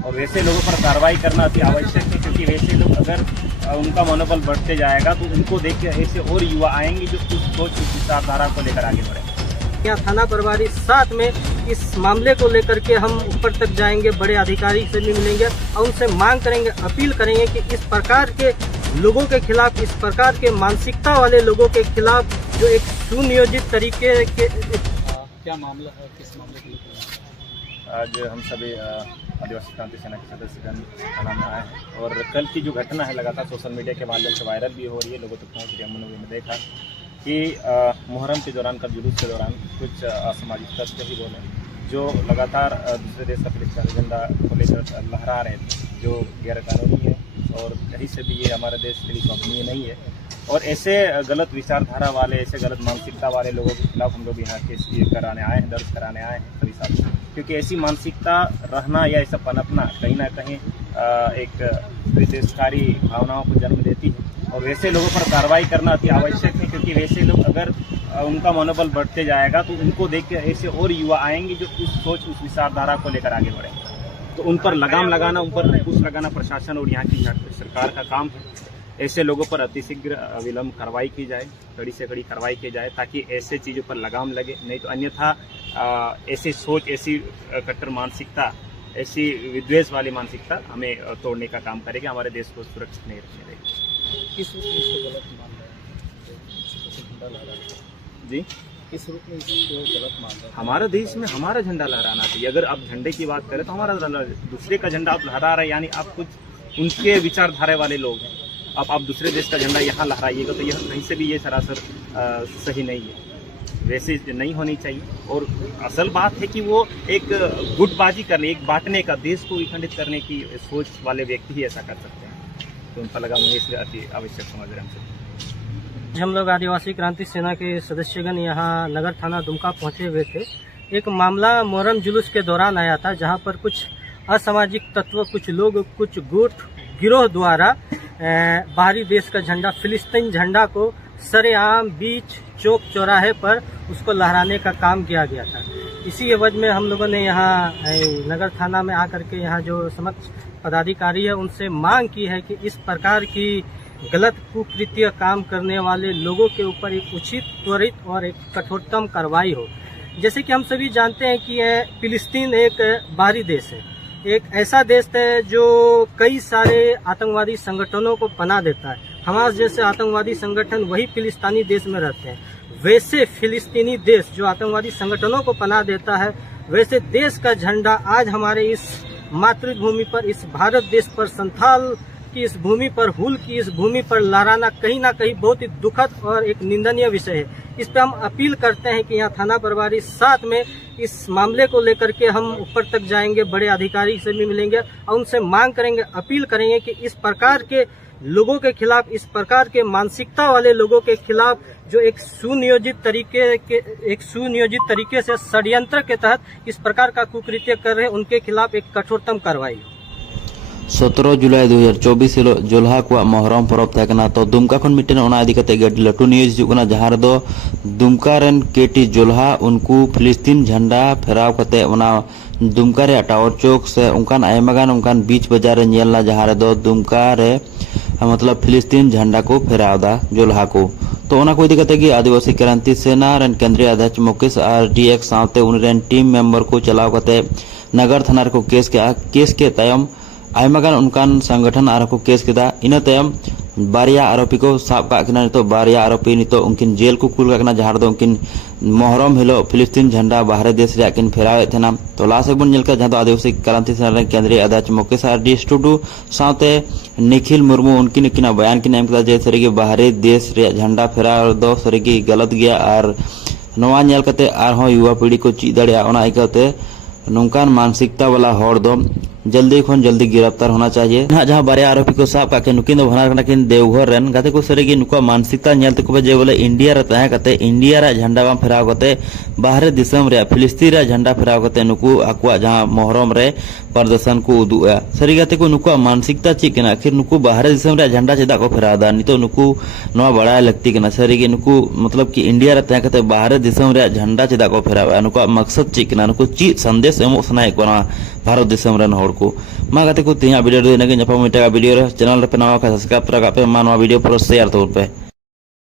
और वैसे लोगों पर कार्रवाई करना अति आवश्यक है, क्योंकि वैसे लोग अगर उनका मनोबल बढ़ते जाएगा तो उनको देख के ऐसे और युवा आएंगे जो उस सोच उस विचारधारा को लेकर आगे बढ़े। यहाँ थाना प्रभारी साथ में इस मामले को लेकर के हम ऊपर तक जाएंगे, बड़े अधिकारी से भी मिलेंगे और उनसे मांग करेंगे, अपील करेंगे कि इस प्रकार के लोगों के खिलाफ, इस प्रकार के मानसिकता वाले लोगों के खिलाफ जो एक सुनियोजित तरीके के क्या मामला है, किस मामले के लिए? आज हम सभी आदिवासी क्रांति सेना के सदस्यगण थाना में आए हैं और कल की जो घटना है लगातार सोशल मीडिया के माध्यम से वायरल भी हो रही है, लोगों तक पहुँच रही है। हम लोगों ने देखा कि मुहर्रम के दौरान, कल जुलूस के दौरान कुछ असामाजिक तत्व ही बोले जो लगातार दूसरे देश का फिलिस्तीनी झंडा को लेकर लहरा रहे थे, जो गैरकानूनी है और कहीं से भी ये हमारे देश के लिए शोभनीय नहीं है। और ऐसे गलत विचारधारा वाले, ऐसे गलत मानसिकता वाले लोगों के खिलाफ हम लोग यहाँ केस कराने आए हैं, दर्ज कराने आए हैं सभी साथ, क्योंकि ऐसी मानसिकता रहना या ऐसा पनपना कहीं ना कहीं एक विदेशकारी भावनाओं को जन्म देती है और वैसे लोगों पर कार्रवाई करना अति आवश्यक है, क्योंकि वैसे लोग अगर उनका मनोबल बढ़ते जाएगा तो उनको देख के ऐसे और युवा आएंगे जो उस सोच उस विचारधारा को लेकर आगे बढ़ेंगे। तो उन पर लगाम लगाना, उन पर अंकुश लगाना प्रशासन और यहाँ की सरकार का काम है। ऐसे लोगों पर अतिशीघ्र अविलंब कार्रवाई की जाए, कड़ी से कड़ी कार्रवाई की जाए, ताकि ऐसे चीज़ों पर लगाम लगे। नहीं तो अन्यथा ऐसी सोच, ऐसी कट्टर मानसिकता, ऐसी विद्वेष वाली मानसिकता हमें तोड़ने का काम करेगी, हमारे देश को सुरक्षित नहीं रखने देगी। किस रूप में इसको गलत मान रहे हैं जी? किस रूप में इसको गलत मान रहे हैं? हमारे देश में हमारा झंडा लहराना चाहिए। अगर आप झंडे की बात करें तो हमारा दूसरे का झंडा आप लहरा रहे हैं, यानी आप कुछ उनके विचारधारा वाले लोग हैं। अब आप दूसरे देश का झंडा यहाँ लहराइएगा तो यह कहीं से भी ये सरासर सही नहीं है, वैसे नहीं होनी चाहिए। और असल बात है कि वो एक गुटबाजी करने, एक बांटने का, देश को विखंडित करने की सोच वाले व्यक्ति ही ऐसा कर सकते हैं। तो उन पर लगाम इसलिए अति आवश्यक समझ रहे हैं। हम लोग आदिवासी क्रांति सेना के सदस्यगण यहाँ नगर थाना दुमका पहुँचे हुए थे। एक मामला मुहर्रम जुलूस के दौरान आया था, जहाँ पर कुछ असामाजिक तत्व, कुछ लोग, कुछ गुट गिरोह द्वारा बाहरी देश का झंडा, फिलिस्तीन झंडा को सरेआम बीच चौक चौराहे पर उसको लहराने का काम किया गया था। इसी एवज में हम लोगों ने यहाँ नगर थाना में आकर के यहाँ जो समक्ष पदाधिकारी है उनसे मांग की है कि इस प्रकार की गलत कुकृत्य काम करने वाले लोगों के ऊपर एक उचित, त्वरित और एक कठोरतम कार्रवाई हो। जैसे कि हम सभी जानते हैं कि फिलिस्तीन एक बाहरी देश है, एक ऐसा देश है जो कई सारे आतंकवादी संगठनों को पनाह देता है। हमास जैसे आतंकवादी संगठन वही फिलिस्तीनी देश में रहते हैं। वैसे फिलिस्तीनी देश जो आतंकवादी संगठनों को पनाह देता है, वैसे देश का झंडा आज हमारे इस मातृभूमि पर, इस भारत देश पर, संथाल की इस भूमि पर, हुल की इस भूमि पर लहराना कहीं ना कहीं बहुत ही दुखद और एक निंदनीय विषय है। इस पे हम अपील करते हैं कि यहाँ थाना प्रभारी साथ में इस मामले को लेकर के हम ऊपर तक जाएंगे, बड़े अधिकारी से भी मिलेंगे और उनसे मांग करेंगे, अपील करेंगे कि इस प्रकार के लोगों के खिलाफ, इस प्रकार के मानसिकता वाले लोगों के खिलाफ जो एक सुनियोजित तरीके से षड्यंत्र के तहत इस प्रकार का कुकृत्य कर रहे हैं, उनके खिलाफ एक कठोरतम कार्रवाई। 17 जुलाई 2024 हिलो जोल्हा को मोहरम परब था। तो दुमका खन मिट्टन ओना इदी कते गड्डी लटू न्यूज हिजुग कना, जहां रेदो दुमका रेन केटी जोल्हा उनको फिलिस्तीन झंडा फेराव कते ओना दुमका रे टावर चौक से उनकान आयमागान उनकान बीच बाजार रे नेलना, जहां रेदो दुमका रे मतलब फिलिस्तीन झंडा को फेरावदा जोल्हा को। तो ओना को इदी कते गी आदिवासी क्रांति सेना रेन केंद्रीय अध्यक्ष मुकेश RDX साथे उन रेन टीम मेंबर को चलाव कते नगर थाना रे को केस के तायम आयमागान उनकान संगठन आर को केस केदा। इन तायम बारिया आरोपी को साब का किना, नितो बारिया आरोपी नितो उनकिन जेल को कुल का, जहां दो उनकिन मोहरम हिलो फिलिस्तीन झंडा बाहर देश रे किन फेरावे थेना। तो लास्ट एक बन नेलका जहां आदिवासी क्रांति सेना केंद्रीय अध्यक्ष मुकेश RDX टुडू साथे निखिल मुर्मू उनकिन किना बयान किन एम केदा जे सरीगे बाहरी देश रे झंडा फेराव दो सरीगे गलत गया और नवा नेल कते आरहों युवा पीढ़ी को चीज दाड़िया। ओना इकाते नौकान मानसिकता वाला हर दो जल्दी खन जल्दी गिरफ्तार होना चाहिए। जहां बारे आरोपी को साब का नुकिन दो भनार कना किन देवघर रेन गाते को सरीगे नुका मानसिकता नेलते को जे बोले इंडिया रे तहे कते इंडिया रे झंडा बा फेराव कते बाहर दिसम रे फिलिस्तीन रे झंडा फेराव कते नुकु आकुआ जहां मोहरम रे प्रदर्शन को उदुआ। सरी गाते को नुका मानसिकता ची कना, आखिर नुकु बाहर दिसम रे झंडा चेदा को फेरावदा, नितो नुकु नवा बड़ाय लगती कना। सरीगे नुकु मतलब कि इंडिया रे तहे कते बाहर दिसम रे झंडा चेदा को फेरावा, नुका मकसद ची कना, नुकु ची संदेश एमो सनाय कोना भारत दिसम रेन हर हर को मा गाते को तिहा वीडियो दो इनगे ᱧᱟᱯᱟᱢ ᱢᱤᱫᱴᱟᱝ वीडियो रे चैनल रे पे नवा का सब्सक्राइब तरा पे मा नवा वीडियो पूरा शेयर तो पे